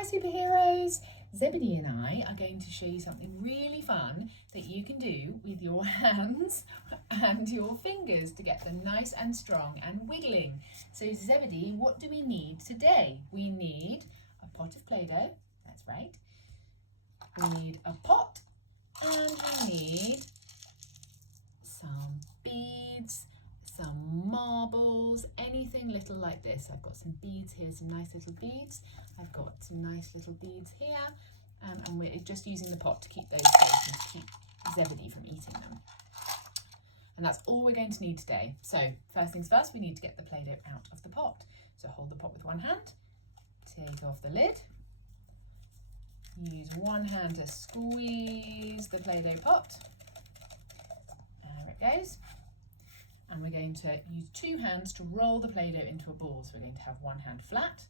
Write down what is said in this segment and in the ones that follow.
Hi superheroes! Zebedee and I are going to show you something really fun that you can do with your hands and your fingers to get them nice and strong and wiggling. So Zebedee, what do we need today? We need a pot of Play-Doh, that's right. We need a pot and we need some beads, some marbles, anything little like this. I've got some beads here, some nice little beads. I've got some nice little beads here, and we're just using the pot to keep those safe and to keep Zebedee from eating them. And that's all we're going to need today. So first things first, we need to get the Play-Doh out of the pot. So hold the pot with one hand, take off the lid, use one hand to squeeze the Play-Doh pot. There it goes. And we're going to use two hands to roll the Play-Doh into a ball. So we're going to have one hand flat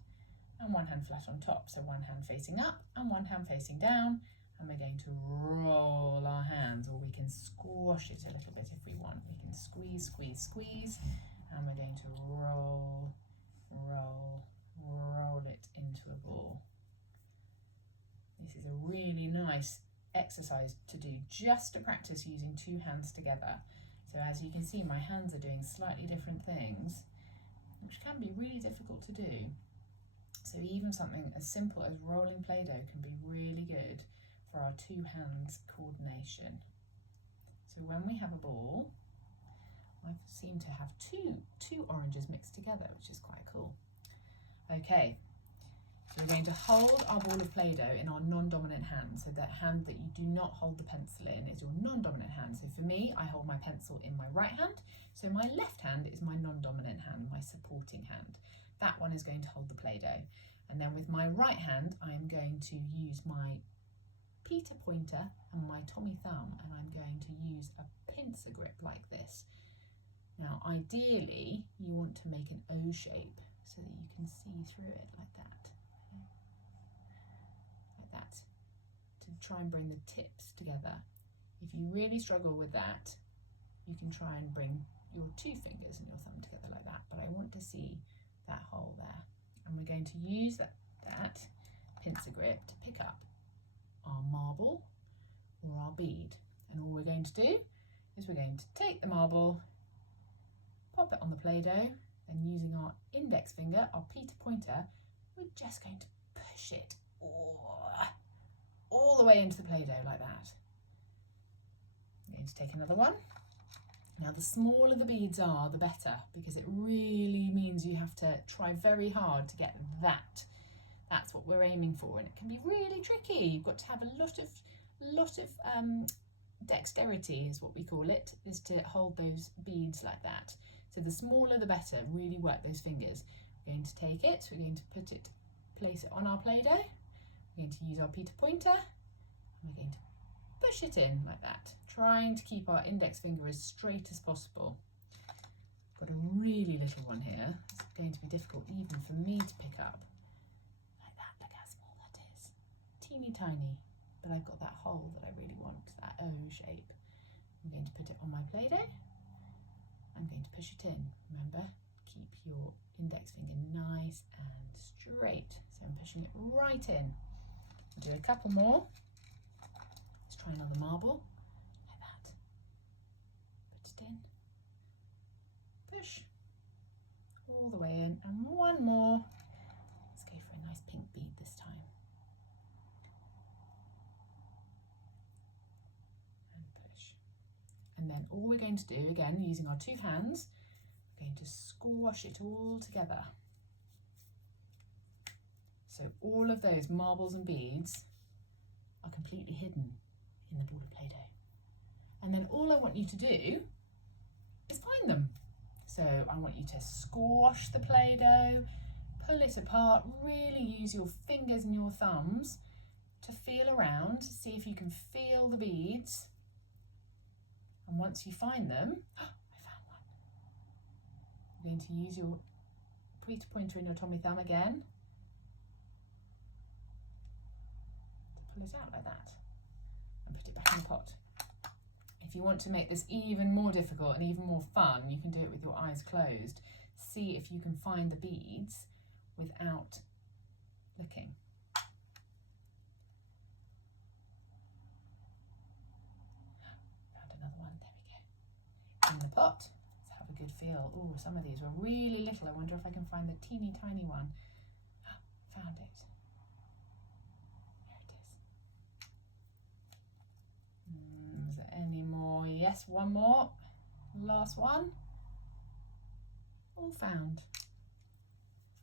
and one hand flat on top. So one hand facing up and one hand facing down. And we're going to roll our hands, or we can squash it a little bit if we want. We can squeeze, squeeze, squeeze. And we're going to roll, roll, roll it into a ball. This is a really nice exercise to do just to practice using two hands together. So as you can see, my hands are doing slightly different things, which can be really difficult to do. So even something as simple as rolling Play-Doh can be really good for our two hands coordination. So when we have a ball, I seem to have two oranges mixed together, which is quite cool. Okay. So we're going to hold our ball of Play-Doh in our non-dominant hand. So that hand that you do not hold the pencil in is your non-dominant hand. So for me, I hold my pencil in my right hand. So my left hand is my non-dominant hand, my supporting hand. That one is going to hold the Play-Doh. And then with my right hand, I am going to use my Peter pointer and my Tommy thumb, and I'm going to use a pincer grip like this. Now, ideally, you want to make an O shape so that you can see through it like that. To try and bring the tips together. If you really struggle with that, you can try and bring your two fingers and your thumb together like that, but I want to see that hole there. And we're going to use that pincer grip to pick up our marble or our bead. And all we're going to do is we're going to take the marble, pop it on the Play-Doh, and using our index finger, our Peter pointer, we're just going to push it all the way into the Play-Doh like that. I'm going to take another one. Now the smaller the beads are, the better, because it really means you have to try very hard to get that. That's what we're aiming for, and it can be really tricky. You've got to have a lot of dexterity, is what we call it, is to hold those beads like that. So the smaller the better. Really work those fingers. We're going to take it. We're going to place it on our Play-Doh. We're going to use our Peter pointer, and we're going to push it in like that, trying to keep our index finger as straight as possible. I've got a really little one here. It's going to be difficult even for me to pick up. Like that, look how small that is. Teeny tiny, but I've got that hole that I really want, that O shape. I'm going to put it on my Play-Doh. I'm going to push it in. Remember, keep your index finger nice and straight. So I'm pushing it right in. I'll do a couple more. Let's try another marble, like that. Put it in. Push. All the way in. And one more. Let's go for a nice pink bead this time. And push. And then all we're going to do, again, using our two hands, we're going to squash it all together. So all of those marbles and beads are completely hidden in the ball of Play-Doh. And then all I want you to do is find them. So I want you to squash the Play-Doh, pull it apart, really use your fingers and your thumbs to feel around, see if you can feel the beads. And once you find them, I found one. You're going to use your Peter pointer and your Tommy thumb again. Pull it out like that and put it back in the pot. If you want to make this even more difficult and even more fun, you can do it with your eyes closed. See if you can find the beads without looking. pot. Let's have a good feel. Oh, some of these were really little. I wonder if I can find the teeny tiny one. Found it. There it is. Is there any more? Yes, one more. Last one. All found.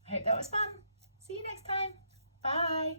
I hope that was fun. See you next time. Bye.